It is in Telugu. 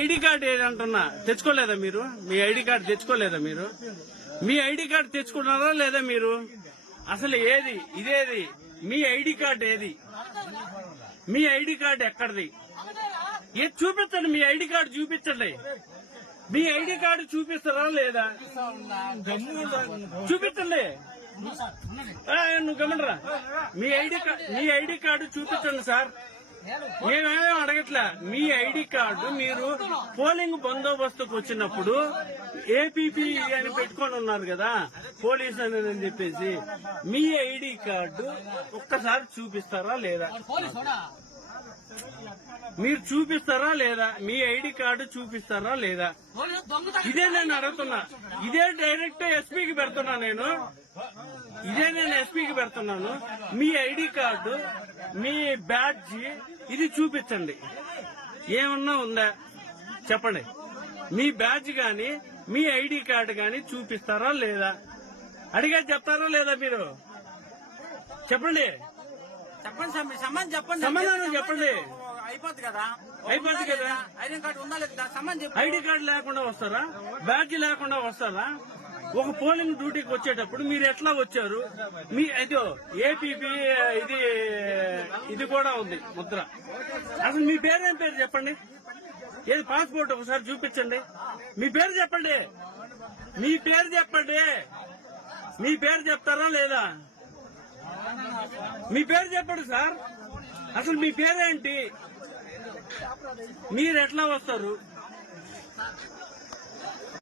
ఐడి కార్డు ఏదంటున్నా తెచ్చుకోలేదా మీరు? మీ ఐడి కార్డు తెచ్చుకోలేదా మీరు? మీ ఐడి కార్డు తెచ్చుకున్నారా లేదా మీరు? అసలు ఏది ఇదేది? మీ ఐడి కార్డు ఏది? మీ ఐడి కార్డు ఎక్కడిది? ఏది చూపించండి, మీ ఐడి కార్డు చూపించండి. మీ ఐడి కార్డు చూపిస్తారా లేదా? చూపించండి. నువ్వు గమనరా, మీ ఐడి కార్డు చూపించండి సార్. మేమేమేం అడగట్లా. మీ ఐడి కార్డు మీరు పోలింగ్ బందోబస్తుకు వచ్చినప్పుడు ఏపీపీ అని పెట్టుకొని ఉన్నారు కదా, పోలీస్ అని చెప్పేసి, మీ ఐడి కార్డు ఒక్కసారి చూపిస్తారా లేదా? మీరు చూపిస్తారా లేదా? మీ ఐడి కార్డు చూపిస్తారా లేదా? ఇదే నేను అడుగుతున్నా. ఇదే డైరెక్ట్ ఎస్పీకి పెడుతున్నా నేను. ఎస్పీకి పెడుతున్నాను. మీ ఐడి కార్డు, మీ బ్యాడ్జి ఇది చూపించండి. ఏమన్నా ఉందా చెప్పండి. మీ బ్యాడ్జ్ గాని మీ ఐడి కార్డు గాని చూపిస్తారా లేదా? అడిగా చెప్తారా లేదా మీరు? చెప్పండి. సమాధానం చెప్పండి. అయిపోద్ది కదా. ఐడి కార్డు లేకుండా వస్తారా? బ్యాడ్జ్ లేకుండా వస్తారా? ఒక పోలింగ్ డ్యూటీకి వచ్చేటప్పుడు మీరు ఎట్లా వచ్చారు? మీ అదో ఏపీపీ ఇది కూడా ఉంది ముద్ర. అసలు మీ పేరేం పేరు చెప్పండి. ఏది పాస్పోర్ట్ ఒకసారి చూపించండి. మీ పేరు చెప్పండి. మీ పేరు చెప్పండి. మీ పేరు చెప్తారా లేదా? మీ పేరు చెప్పండి సార్. అసలు మీ పేరేంటి? మీరు ఎట్లా వస్తారు?